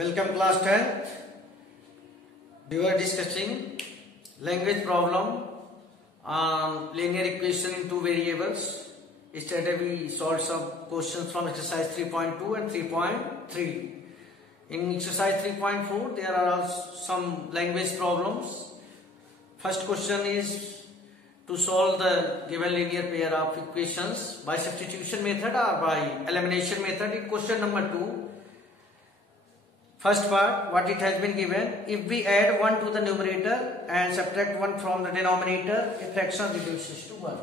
Welcome class 10th. We were discussing language problem on linear equation in two variables. Yesterday we solved some questions from exercise 3.2 and 3.3. In exercise 3.4 there are some language problems. First question is to solve the given linear pair of equations by substitution method or by elimination method. In question number 2, first part, what it has been given, if we add 1 to the numerator and subtract 1 from the denominator, a fraction reduces to 1.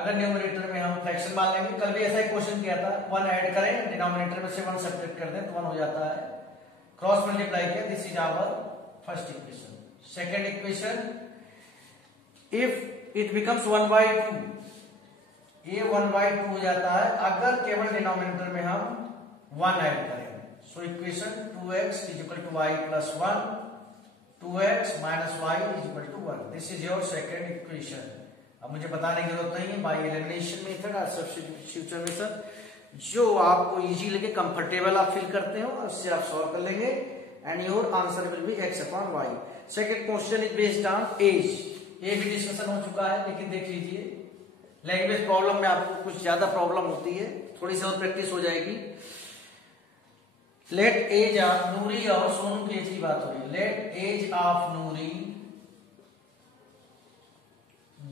अगर numerator में हम fraction मान लेंगे, कल भी ऐसा ही question किया था, 1 ऐड करें, डिनोमिनेटर में से 1 सब्ट्रैक्ट कर दें तो 1 हो जाता है. क्रॉस मल्टीप्लाई किया, this is our first equation. Second equation, if it becomes 1/2, ये 1/2 हो जाता है अगर केवल डिनोमिनेटर में हम 1 ऐड करें. So equation 2x is equal to y plus 1, 2x minus y is equal to 1. This is your second equation. अब मुझे बताने की जरूरत नहीं है, by elimination method और substitution method, जो आपको इजी लगे, कंफर्टेबल आप फील करते हो, उससे आप सॉल्व कर लेंगे and your answer will be x upon y. Second question is based on age. ये भी डिस्कशन हो चुका है, लेकिन देख लीजिए लैंग्वेज प्रॉब्लम में आपको कुछ ज्यादा प्रॉब्लम होती है, थोड़ी सी और प्रैक्टिस हो जाएगी. लेट एज ऑफ नूरी और सोनू की एज की बात हो रही है. Let age of Noori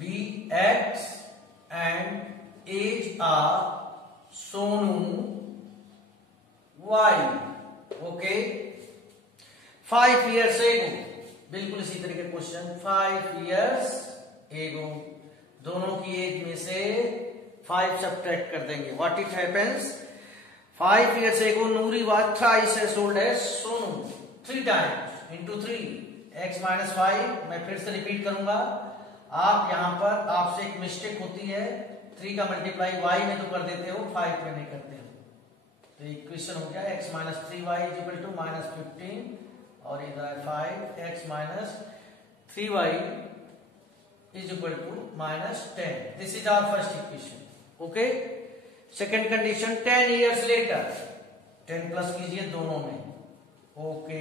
be x and age of Sonu y. Okay, 5 years एगो, बिल्कुल इसी तरह के क्वेश्चन. 5 years एगो, दोनों की एज में से 5 सब्ट्रैक्ट कर देंगे. What it happens, 5 years ago Noori was thrice as old as Sonu. 3 times into 3 x minus 5. मैं फिर से रिपीट करूंगा. आप यहाँ पर आपसे एक मिस्टेक होती है, 3 का मल्टीप्लाई y में तो कर देते हो, 5 में नहीं करते हो. तो इक्वेशन हो गया x minus 3y is equal to minus 15 और इधर है 5 x minus 3y is equal to minus 10. This is our first equation. Okay. Second condition, 10 years later, 10 plus कीजिए दोनों में. Okay,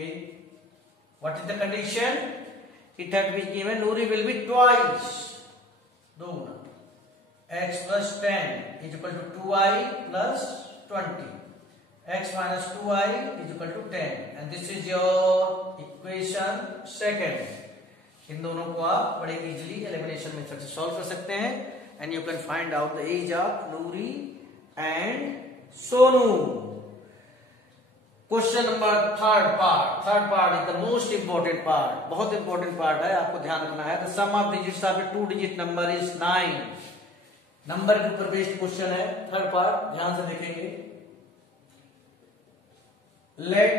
what is the condition, it has been given Noori will be twice, दो गुना, x plus 10 is equal to 2i plus 20, x minus 2i is equal to 10, and this is your equation second. इन दोनों को आप बड़े easily elimination method से solve कर सकते हैं and you can find out the age of Noori and Sonu. Question number third part is the most important part. बहुत important part है, आपको ध्यान रखना है. The sum of digits of a 2-digit number is 9. Number के ऊपर based question है. Third part ध्यान से देखेंगे. Let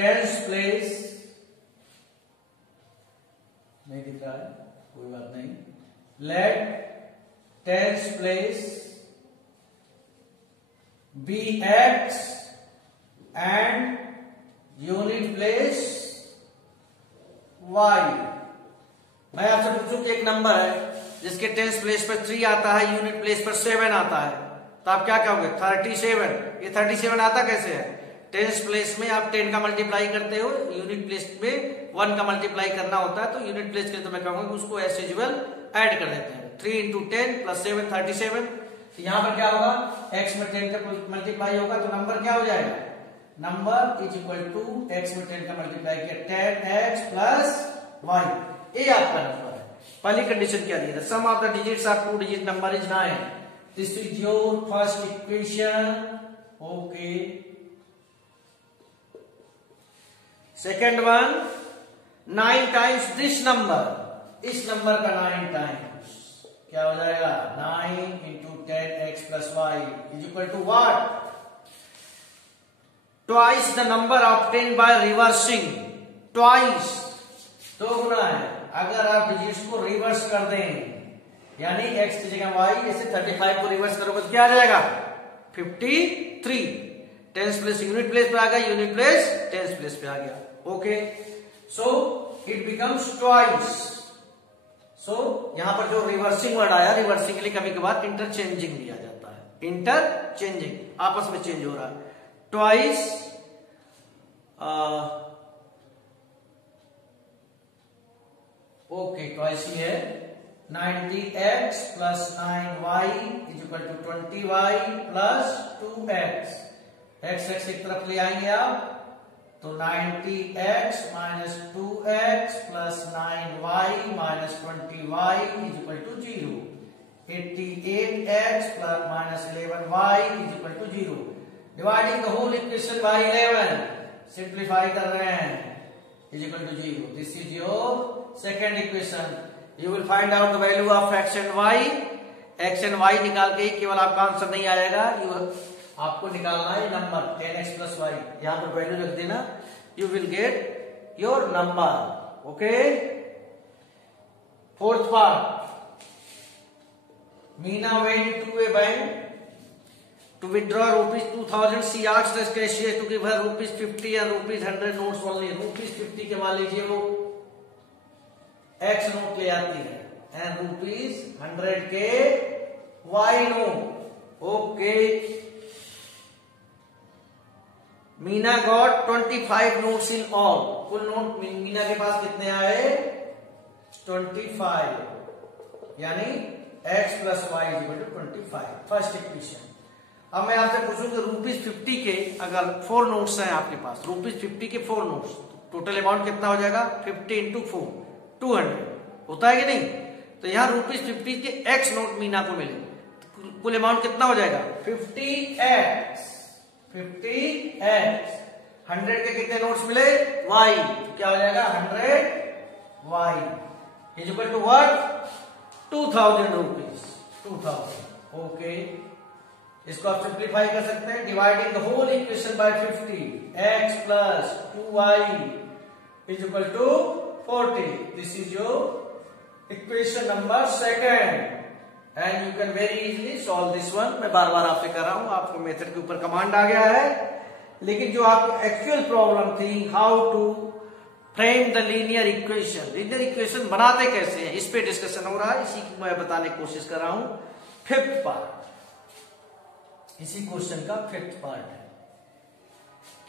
tens place, नहीं दिख रहा है, कोई बात नहीं. Let tens place be x and unit place y. मैं आपसे पूछूं कि एक नंबर है जिसके टेंस प्लेस पर 3 आता है, यूनिट प्लेस पर 7 आता है, तो आप क्या कहोगे, 37. ये 37 आता कैसे है? टेंस प्लेस में आप 10 का मल्टीप्लाई करते हो, यूनिट प्लेस में 1 का मल्टीप्लाई करना होता है, तो यूनिट प्लेस के लिए तो मैं कहूंगा उसको एज यूजुअल ऐड कर देते हैं. 3 into 10 plus 7 37. तो यहां पर क्या होगा, x में 10 का मल्टीप्लाई होगा तो नंबर क्या हो जाएगा, number is equal to x में 10 का मल्टीप्लाई किया 10x plus y. ये आपका नंबर है. पहली कंडीशन क्या दी है, sum of the digits of 2-digit number is 9. This is your first equation. Okay, second one, 9 times this number, इस नंबर का 9 टाइम्स क्या हो जाएगा, 9 into 10x plus y is equal to what, twice the number obtained by reversing. twice, दो गुना है. अगर आप digits को रिवर्स कर दें, यानी x की जगह y, जैसे 35 को रिवर्स करोगे तो क्या आ जाएगा, 53. टेंस प्लेस यूनिट प्लेस पे आ गया, यूनिट प्लेस टेंस प्लेस पे आ गया. Okay, so it becomes twice. सो यहां पर जो रिवर्सिंग वर्ड आया, रिवर्सिंग के लिए कभी कभार इंटरचेंजिंग लिया जाता है. इंटरचेंजिंग, आपस में चेंज हो रहा है. ट्वाइस ओके तो ऐसी है 90x plus 9y is equal to 20y plus 2x। x एक तरफ ले आएंगे आप तो 90x minus 2x plus 9y minus 20y is equal to 0। 88x plus minus 11y is equal to 0। Dividing the whole equation by 11, simplify कर रहे हैं, is equal to 0। This is your second equation. You will find out the value of x and y। x and y निकाल के केवल आपका answer नहीं आ जाएगा, आपको निकालना है नंबर 10x प्लस y। यहां पर वैल्यू रख देना, you will get your number. Okay, fourth part. Meena went to a bank to withdraw rupees 2000. she asked the cashier to give her rupees 50 and rupees 100 notes only. rupees 50 के मान लीजिए वो x note ले आती है and rupees 100 के y note. Okay, Meena got 25 notes in all. कुल note Meena के पास कितने आए? 25, यानी x plus y equal to 25। First equation. अब मैं आपसे पूछूंगा रुपीज 50 के अगर 4 नोट्स हैं आपके पास, रुपीज 50 के 4 नोट्स, टोटल अमाउंट कितना हो जाएगा? 50 इंटू 4 200 होता है कि नहीं? तो यहां रुपीज 50 के x नोट मीना को मिले, तो कुल अमाउंट कितना हो जाएगा? 50x। 50x 100 के कितने नोट्स मिले? y, क्या हो जाएगा? 100y is equal to what? 2000 rupees. 2000। Okay, इसको आप सिंप्लीफाई कर सकते हैं, dividing the whole equation by 50। x plus 2y is equal to 40। This is your equation number second and you can very easily solve this one. मैं बार बार आपसे कर रहा हूं, आपको मेथड के ऊपर कमांड आ गया है, लेकिन जो आपकी एक्चुअल प्रॉब्लम थी, how to frame the linear equation, linear equation बनाते कैसे हैं, इस पे डिस्कशन हो रहा है। इसी की मैं बताने की कोशिश कर रहा हूं। फिफ्थ पार्ट, इसी क्वेश्चन का फिफ्थ पार्ट है।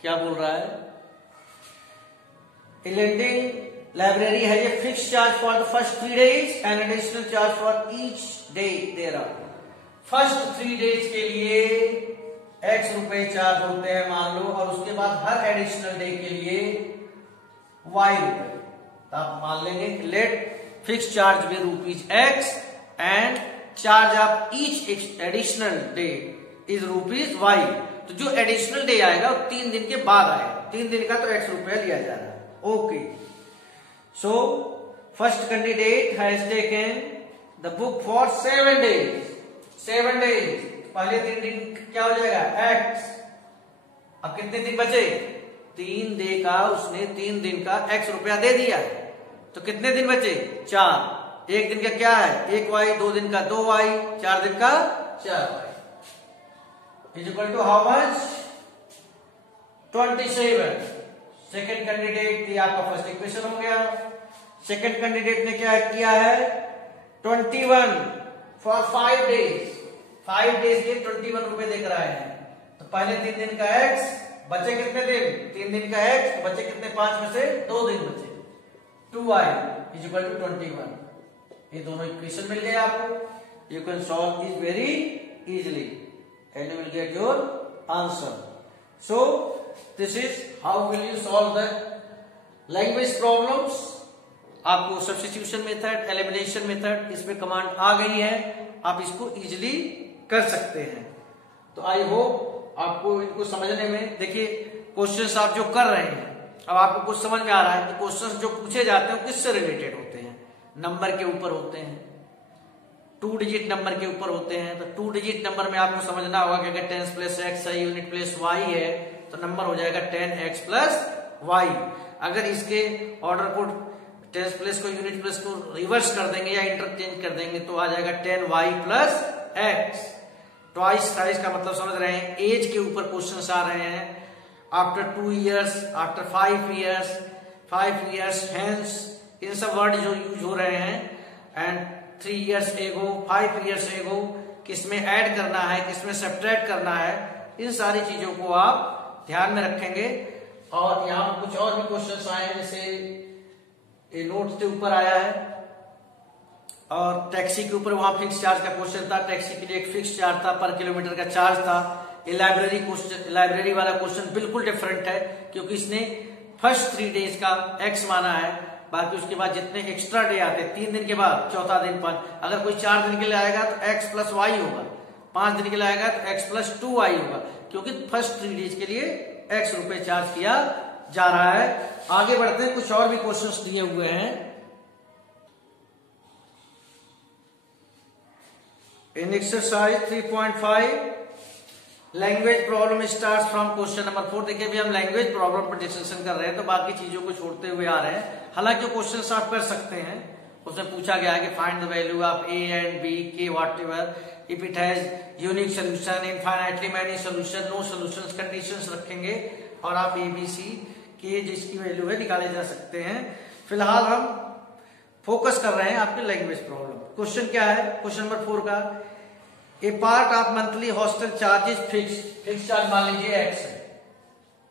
क्या बोल रहा है? A lending library has a fixed charge for the first 3 days and additional charge for each day thereafter. First 3 days के लिए x रुपए चार्ज होते हैं मान लो, और उसके बाद हर एडिशनल डे के लिए y रुपए। तो आप मान लेंगे लेट फिक्स चार्ज में rupees x and charge of each additional day is rupees y। तो जो एडिशनल डे आएगा वो 3 दिन के बाद आएगा, 3 दिन का तो x रुपया लिया जा रहा है। Okay, so first candidate has taken the book for 7 days। 7 days पहले 3 दिन क्या हो जाएगा? x। अब कितने दिन बचे? 3 डे का उसने 3 दिन का x रुपया दे दिया, तो कितने दिन बचे? 4। 1 दिन का क्या है? 1y, 2 दिन का 2y, 4 दिन का 4y is equal to how much? 27। Second candidate ये आपका फर्स्ट इक्वेशन हो गया। सेकेंड कैंडिडेट ने क्या किया है? 21 फॉर 5 days। 5 days के 21 रुपए देकर आए हैं। तो पहले 3 दिन का x, बचे कितने दिन? 3 दिन का x, तो बचे कितने? 5 में से 2 दिन बचे। 2y is equal to 21। ये दोनों इक्वेशन मिल गए आपको। You can solve this very easily and you will get your answer. So this is how will you solve the language problems. आपको सब्स्टिट्यूशन मेथड, एलिमिनेशन मेथड, इसमें command आ गई है, आप इसको इजीली कर सकते हैं। तो आई होप आपको इनको समझने में, देखिए क्वेश्चंस आप जो कर रहे हैं, अब आपको कुछ समझ में आ रहा है कि क्वेश्चंस जो पूछे जाते हैं किससे रिलेटेड होते हैं? नंबर के ऊपर होते हैं, 2 डिजिट नंबर के ऊपर होते हैं। तो 2 डिजिट नंबर में आपको समझना होगा कि अगर 10 प्लस x है, यूनिट प्लस y है, तो नंबर हो जाएगा 10x प्लस y। अगर इसके ऑर्डर को 10 प्लस को यूनिट प्लस को रिवर्स कर देंगे या इंटरचेंज कर देंगे तो आ जाएगा 10y plus x। Twice thrice का मतलब समझ रहे हैं, एज के ऊपर क्वेश्चंस आ रहे हैं। After 2 years, after 5 years, 5 years hence, इन सब वर्ड जो यूज हो रहे हैं। And 3 years ago, 5 years ago, किसमें ऐड करना है, किसमें सब्ट्रैक्ट करना है, इन सारी चीजों को आप ध्यान में रखेंगे और यहाँ कुछ और भी क्वेश्चंस आए हैं, जैसे ये नोट्स के ऊपर आया है और टैक्सी के ऊपर वहां फिक्स चार्ज का क्वेश्चन था। टैक्सी के लिए एक फिक्स चार्ज था, पर किलोमीटर का चार्ज था। ये लाइब्रेरी वाला क्वेश्चन बिल्कुल डिफरेंट है, क्योंकि इसने फर्स्ट 3 डेज का एक्स माना है, बाकी उसके बाद जितने एक्स्ट्रा डे आते हैं 3 दिन के बाद, चौथा दिन 5, अगर कोई 4 दिन के लिए आएगा तो एक्स प्लस वाई होगा, 5 दिन के लिए आएगा तो एक्स प्लस 2y होगा, क्योंकि फर्स्ट 3 डेज के लिए एक्स रुपए चार्ज किया जा रहा है। आगे बढ़ते हैं, कुछ और भी क्वेश्चंस दिए हुए हैं। In exercise 3.5 language problem start from question number 4। देखिए अभी हम लैंग्वेज प्रॉब्लम पर डिस्कशन कर रहे हैं, तो बाकी चीजों को छोड़ते हुए आ रहे हैं। हालांकि क्वेश्चन आप कर सकते हैं, उसमें पूछा गया है कि find the value of A and B के whatever if it has unique solution, infinitely many solution, no solutions, conditions रखेंगे और आप ए बी सी के जिसकी वैल्यू है निकाले जा सकते हैं। फिलहाल हम फोकस कर रहे हैं आपके लैंग्वेज प्रॉब्लम। क्वेश्चन क्या है क्वेश्चन नंबर 4 का, A part of monthly hostel charges fix charge मान लीजिए एक्स है,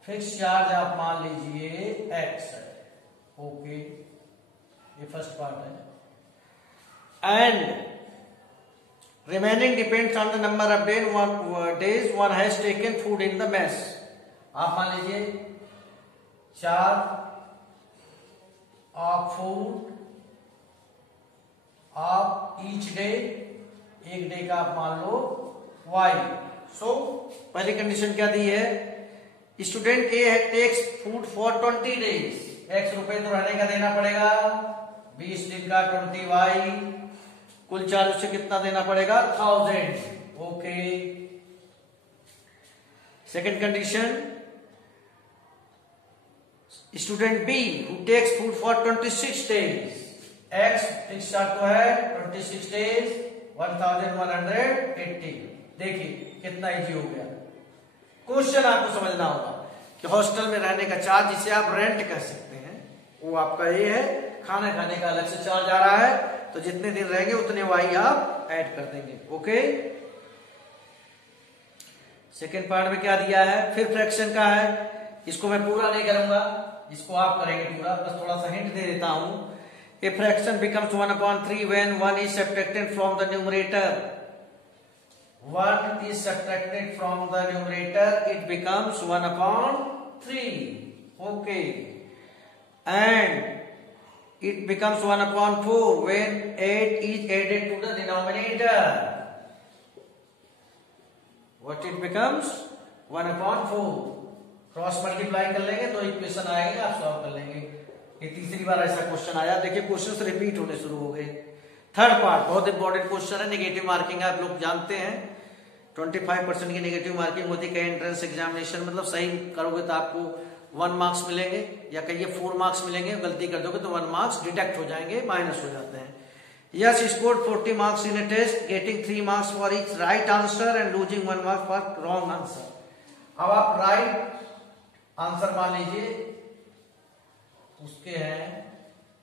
फिक्स चार्ज आप मान लीजिए एक्स है, ओके, ये फर्स्ट पार्ट है। And remaining depends on the number of days one has taken food in the mess. आप मान लीजिए charge of food of each day, एक डे का आप मान लो y। सो पहली कंडीशन क्या दी है, student A takes food for 20 days, x रुपए तो रहने का देना पड़ेगा, 20 दिन का 20y, कुल चार्ज उसे कितना देना पड़ेगा 1000, okay. Second condition, student B who takes food for 26 days, x fix charge तो है 26 डेज 1180। देखिए कितना इजी हो गया। क्वेश्चन आपको समझना होगा कि हॉस्टल में रहने का चार्ज, जिसे आप रेंट कह सकते हैं, वो आपका ये है, खाना खाने का अलग से चार्ज आ रहा है, तो जितने दिन रहेंगे उतने वाई आप ऐड कर देंगे, ओके। सेकेंड पार्ट में क्या दिया है, फिर फ्रैक्शन का है, इसको मैं पूरा नहीं करूंगा, इसको आप करेंगे पूरा, बस थोड़ा सा हिंट दे देता हूं। A fraction becomes 1/3 when 1 is subtracted from the numerator. 1 is subtracted from the numerator, it becomes 1/3. Okay. And it becomes 1/4 when 8 is added to the denominator. What it becomes? 1/4. Cross multiply कर लेंगे तो equation आएगी, आप solve कर लेंगे। ये तीसरी बार ऐसा क्वेश्चन आया। देखिए क्वेश्चन रिपीट होने शुरू हो गए। थर्ड पार्ट बहुत इंपॉर्टेंट क्वेश्चन है, नेगेटिव मार्किंग आप लोग जानते हैं, 25% की नेगेटिव मार्किंग होती है कहीं एंट्रेंस एग्जामिनेशन, मतलब सही करोगे तो आपको 1 मार्क्स मिलेंगे, या कहिए 4 मार्क्स मिलेंगे, गलती कर दोगे तो 1 मार्क्स डिडक्ट हो जाएंगे, माइनस हो जाते हैं। Yash scored 40 marks in a test, getting 3 marks for each right answer and losing 1 mark for wrong answer. अब आप राइट आंसर मान लीजिए उसके हैं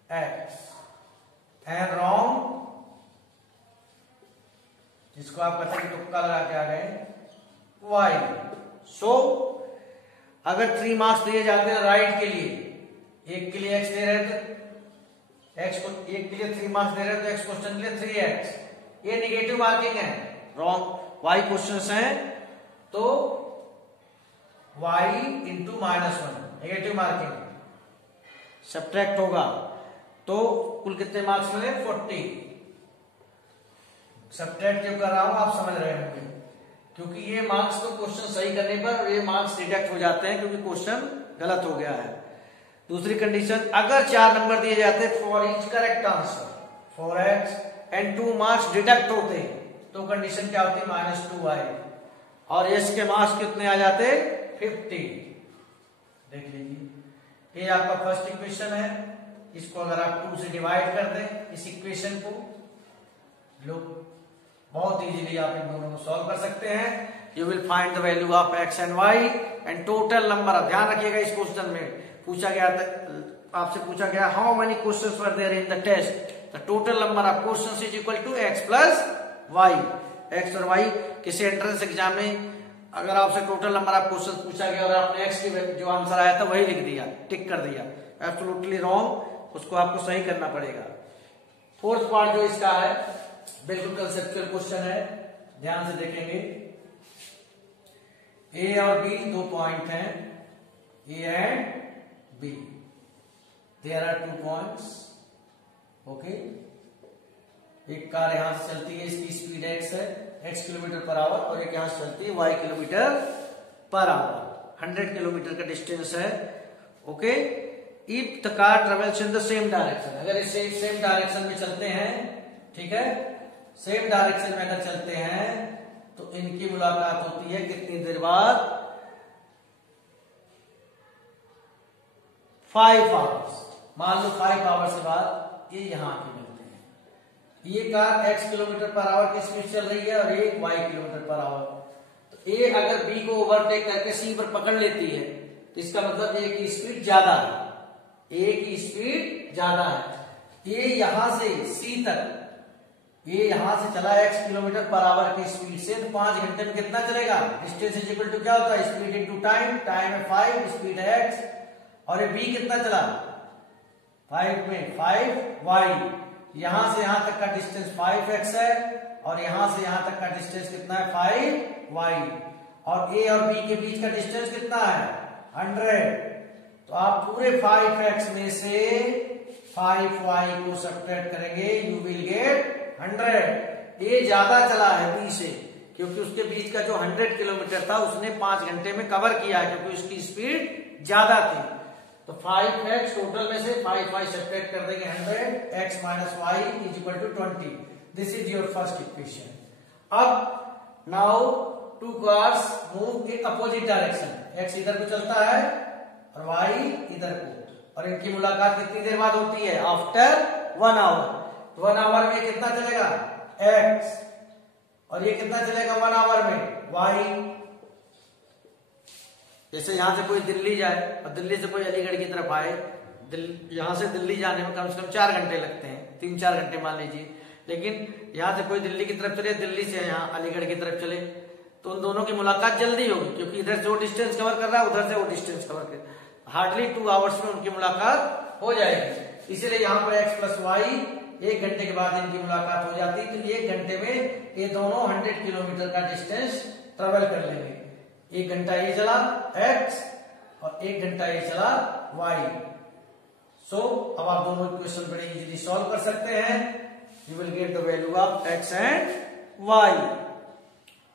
x एंड रॉन्ग, जिसको आप कहते हैं तुक्का लगा के आ गए y। सो अगर 3 मार्क्स दिए जाते हैं राइट के लिए, एक के लिए x दे रहे थे, x को एक के लिए 3 मार्क्स दे रहे तो x क्वेश्चन के लिए 3x, ये निगेटिव मार्किंग है, रॉन्ग y क्वेश्चंस हैं तो y into -1 negative marking, subtract होगा तो कुल कितने मार्क्स मिले 40। सब्ट्रैक्ट जब कर रहा हूं आप समझ रहे होंगे, क्योंकि ये मार्क्स तो क्वेश्चन सही करने पर ये मार्क्स डिडक्ट हो जाते हैं, क्योंकि क्वेश्चन गलत हो गया है। दूसरी कंडीशन, अगर 4 नंबर दिए जाते for each correct answer for x and 2 marks deduct होते तो कंडीशन क्या होती -2y, और s के मार्क्स कितने आ जाते 50। देख लीजिए ये आपका फर्स्ट इक्वेशन है, इसको अगर आप 2 से डिवाइड कर दें इस इक्वेशन को, लोग बहुत इजीली आप इन दोनों को सॉल्व कर सकते हैं। You will find the value of x and y and total number. ध्यान रखिएगा इस क्वेश्चन में पूछा गया था, आपसे पूछा गया how many questions were there in the test, the total number of questions is equal to x plus y। x और y किसी एंट्रेंस एग्जाम में अगर आपसे टोटल नंबर ऑफ क्वेश्चन पूछा गया और आपने एक्स की जो आंसर आया था वही लिख दिया, टिक कर दिया, एब्सोल्युटली रॉन्ग, उसको आपको सही करना पड़ेगा। फोर्थ पार्ट जो इसका है बिल्कुल कंसेप्चुअल क्वेश्चन है, ध्यान से देखेंगे। ए और बी दो पॉइंट हैं, A and B, there are 2 points, okay. एक कार यहां से चलती है, इसकी स्पीड x है, x किलोमीटर पर आवर, और एक यहां से चलती है y kilometre per hour, 100 kilometre का डिस्टेंस है, okay. If the car travels in the same direction, अगर इस सेम डायरेक्शन में चलते हैं, ठीक है, सेम डायरेक्शन में अगर चलते हैं तो इनकी मुलाकात होती है कितनी देर बाद? 5 आवर्स। मान लो 5 आवर्स के बाद ये यहां आके मिलते हैं। ये car x kilometre per our की स्पीड चल रही है और ये y किलोमीटर पर आवर। तो ए अगर b को ओवरटेक करके c पर पकड़ लेती है तो इसका मतलब ए की स्पीड ज्यादा है, ए की स्पीड ज्यादा है। ये यहां से c तक, ये यहां से चला x किलोमीटर पर आवर की स्पीड से, तो 5 घंटे में कितना चलेगा? डिस्टेंस इज इक्वल टू क्या होता है? स्पीड इनटू टाइम, टाइम है 5, स्पीड है x, और ये b कितना चला? 5 में 5y, यहां से यहां तक का डिस्टेंस 5x है और यहां से यहां तक का डिस्टेंस कितना है? 5y, और a और b के बीच का डिस्टेंस कितना है? 100। तो आप पूरे 5x में से 5y को सब्ट्रैक्ट करेंगे, यू विल गेट 100। ए ज्यादा चला है बी से, क्योंकि उसके बीच का जो 100 किलोमीटर था उसने 5 घंटे में कवर किया है, क्योंकि उसकी स्पीड ज्यादा थी। तो 5x टोटल में से 5y सब्ट्रैक्ट कर देंगे 100, x minus Y is equal to 20। This is your first equation. अब now 2 cars move in opposite direction, x इधर को चलता है और y इधर को, और इनकी मुलाकात कितनी देर बाद होती है? After 1 our. 1 आवर में कितना चलेगा? x, और ये कितना चलेगा 1 आवर में? y। जैसे यहां से कोई दिल्ली जाए और दिल्ली से कोई अलीगढ़ की तरफ आए, यहां से दिल्ली जाने में कम से कम 4 घंटे लगते हैं, 3-4 घंटे मान लीजिए। लेकिन यहां से कोई दिल्ली की तरफ चले, दिल्ली से यहां अलीगढ़ की तरफ चले, तो उन दोनों की मुलाकात जल्दी होगी, क्योंकि इधर से वो डिस्टेंस कवर कर रहा है, उधर से वो डिस्टेंस कवर कर, हार्डली 2 आवर्स में उनकी मुलाकात हो जाएगी। इसीलिए यहाँ पर x प्लस वाई 1 घंटे के बाद इनकी मुलाकात हो जाती है। तो 1 घंटे में ये दोनों 100 किलोमीटर का डिस्टेंस ट्रेवल कर लेंगे। 1 घंटा ये चला x और 1 घंटा ये चला y। सो अब आप दोनों इक्वेशन बड़े इजीली सॉल्व कर सकते हैं। You will get the value of x and y।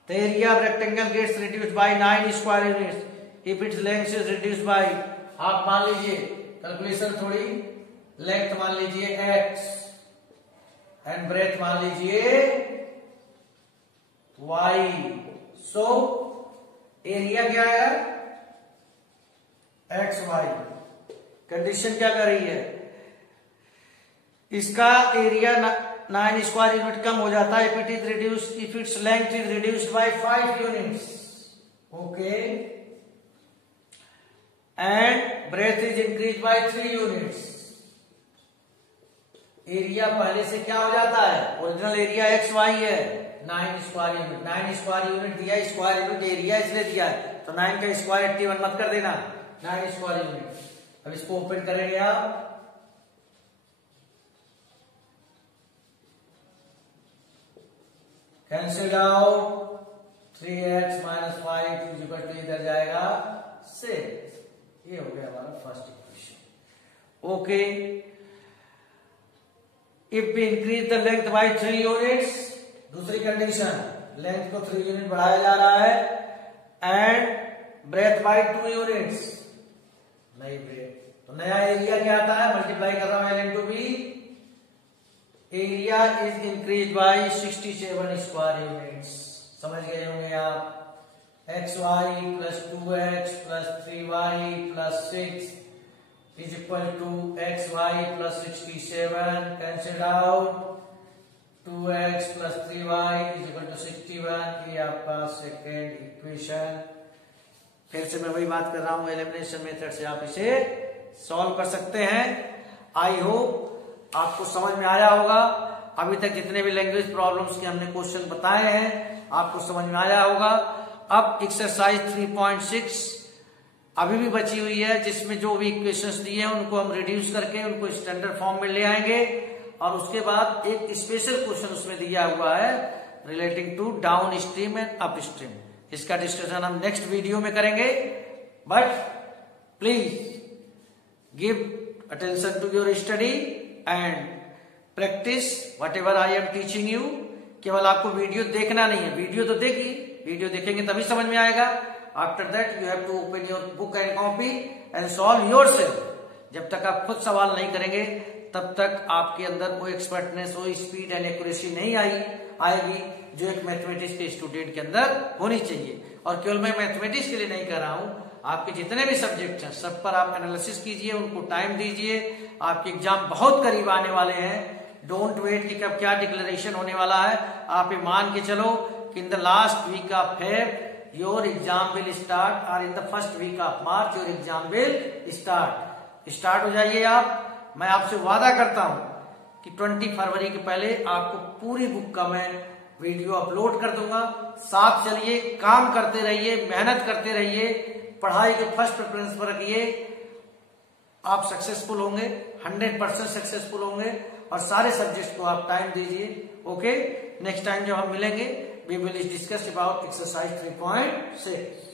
The area of rectangle gets reduced by 9 square units if its length is reduced by, आप मान लीजिए कैलकुलेशन थोड़ी, लेंथ मान लीजिए x एंड ब्रेथ मान लीजिए y। सो एरिया क्या है? X Y. कंडीशन क्या कर रही है? इसका एरिया 9 स्क्वायर यूनिट कम हो जाता है if its length is reduced by 5 units, okay, and breadth is increase by 3 units. Area पहले से क्या हो जाता है? ओरिजिनल एरिया एक्स वाई है, 9 स्क्वायर यूनिट। 9 स्क्वायर यूनिट दिया, स्क्वायर यूनिट एरिया इसलिए दिया है, तो 9 का स्क्वायर 81 मत कर देना, 9 स्क्वायर यूनिट। अब इसको ओपन करेंगे आप, कैंसिल आउट, 3x माइनस 5 इधर जाएगा 6। ये हो गया हमारा first equation, okay. If we increase the length by 3 units, दूसरी कंडीशन, लेंथ को 3 यूनिट बढ़ाया जा रहा है, एंड ब्रेथ बाय 2 यूनिट्स, नई ब्रेथ। तो नया एरिया क्या आता है? मल्टीप्लाई कर रहा हूं L into B, area is increase by 67 square units. समझ गए होंगे आप? X y plus 2x plus 3y plus 6 is equal to xy plus 67, cancelled out, 2x plus 3y is equal to 61। ये आपका सेकेंड इक्वेशन। फिर से मैं वही बात कर रहा हूं, एलिमिनेशन मेथड से आप इसे सॉल्व कर सकते हैं। आई होप आपको समझ में आया होगा। अभी तक जितने भी लैंग्वेज प्रॉब्लम्स के हमने क्वेश्चन बताए हैं आपको समझ में आया होगा। अब एक्सरसाइज 3.6 अभी भी बची हुई है, जिसमें जो भी इक्वेशंस दिए हैं उनको हम रिड्यूस करके उनको स्टैंडर्ड फॉर्म में ले आएंगे, और उसके बाद एक स्पेशल क्वेश्चन उसमें दिया हुआ है relating to downstream and upstream. इसका डिस्कशन हम नेक्स्ट वीडियो में करेंगे, but please give attention to your study and practice whatever I am teaching you. केवल आपको वीडियो देखना नहीं है, वीडियो तो वीडियो देखेंगे तभी समझ में आएगा। After that you have to open your book and copy and solve yourself. जब तक आप खुद सवाल नहीं करेंगे तब तक आपके अंदर वो एक्सपर्टनेस, वो स्पीड एंड एक्यूरेसी नहीं आएगी जो एक मैथमेटिक्स के स्टूडेंट के अंदर होनी चाहिए। और केवल मैं मैथमेटिक्स के लिए नहीं कर रहा हूं, आपके जितने भी सब्जेक्ट हैं सब पर आप एनालिसिस कीजिए, उनको टाइम दीजिए। आपके एग्जाम बहुत करीब आने वाले हैं, डोंट वेट कि कब क्या डिक्लेरेशन होने वाला है। आप ये मान के चलो कि in the last week of Feb your exam will start, और in the first week of March your exam will start हो जाइए आप। मैं आपसे वादा करता हूं कि 20 फरवरी के पहले आपको पूरी बुक का मैं वीडियो अपलोड कर दूंगा। साथ चलिए, काम करते रहिए, मेहनत करते रहिए, पढ़ाई के फर्स्ट प्रेफरेंस पर रखिए। आप सक्सेसफुल होंगे, 100% सक्सेसफुल होंगे, और सारे सब्जेक्ट को आप टाइम दीजिए। ओके, नेक्स्ट टाइम जब हम मिलेंगे we will discuss about exercise 3.6।